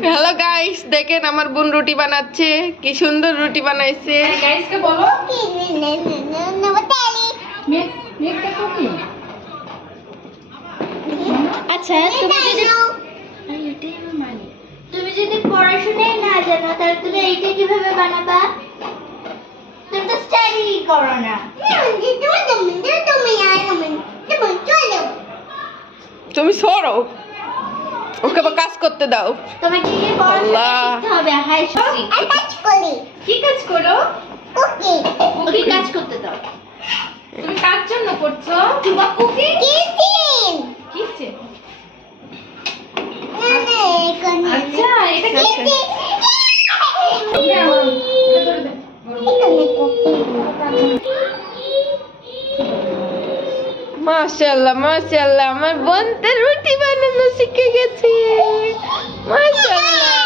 hello guys देखें আমার বোন রুটি বানাচ্ছে কি সুন্দর রুটি বানাইছে গাইস কে বলো আচ্ছা তুমি যদি পড়াশোনায় না জানো তাহলে তুমি এইটা কিভাবে বানাবা তুমি তো স্টাডি করো না তুমি সরো ওকে বা কাজ করতে দাও তোমাকে কি পড়াশোনা শিখতে হবে হাই শুনি কাজ করি কি কাজ করো ওকে ওকে কাজ করতে দাও তুমি কার জন্য করছো তুমি কুকি কিচেন কিচেন না এখানে আচ্ছা এটা কিচেন মাশাআল্লাহ মাশাআল্লাহ আমার বোন তো রুটি বানানো শিখে গেছে মাশাআল্লাহ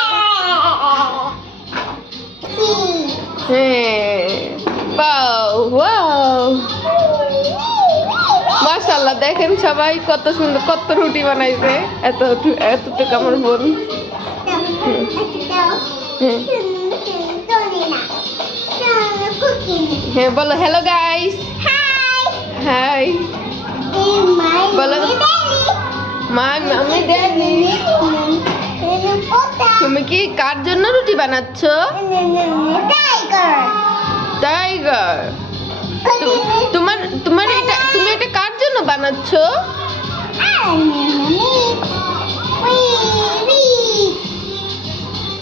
হ্যাঁ ওয়াও ওয়াও মাশাআল্লাহ দেখেন সবাই কত সুন্দর কত রুটি বানাইছে এতটুকু আমার বোন হ্যাঁ বলো হ্যালো গাইস হাই বলো মাই মামি ড্যাডি তুমি কি কার জন্য রুটি বানাচ্ছো টাইগার তোমার তোমার এটা তুমি এটা কার জন্য বানাচ্ছো